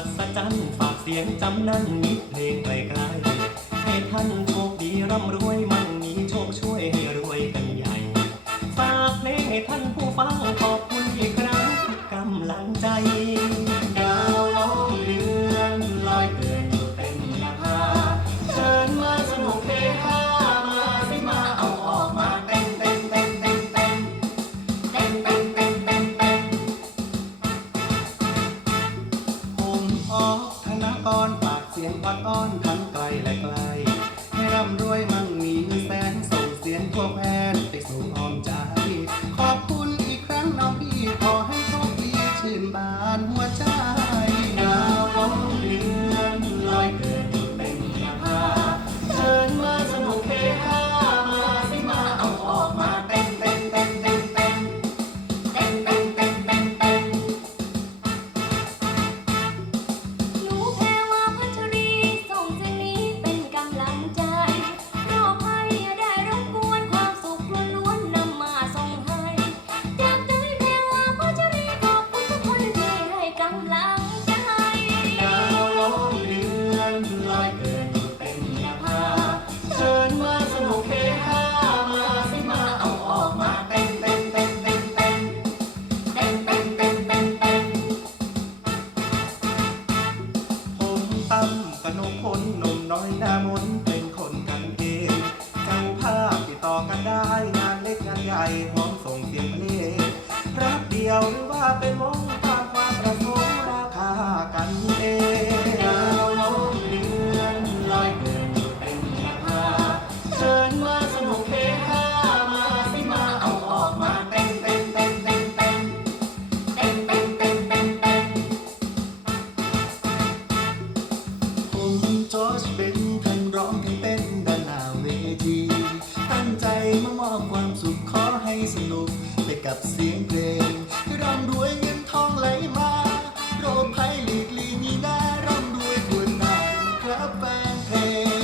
หัศจรรย์ฝากเสียงจำนั้นนิดเพลงไกลๆให้ท่านโชคดีร่ำรวย มาต้อนทั้งไกลและไกล อยหน้ามนเป็นคนกันเองเจ้ภาพติดต่อกันได้งานเล็กงานใหญ่พร้อมส่งเสียงเพลงรักเดียวหรือว่าเป็นวงับเสียงเพลงร่ำรวยเงินทองไหลมาโรคภัยหลีกลีมีหน้าร่ำรวยควรหนาครับแฟนเพลง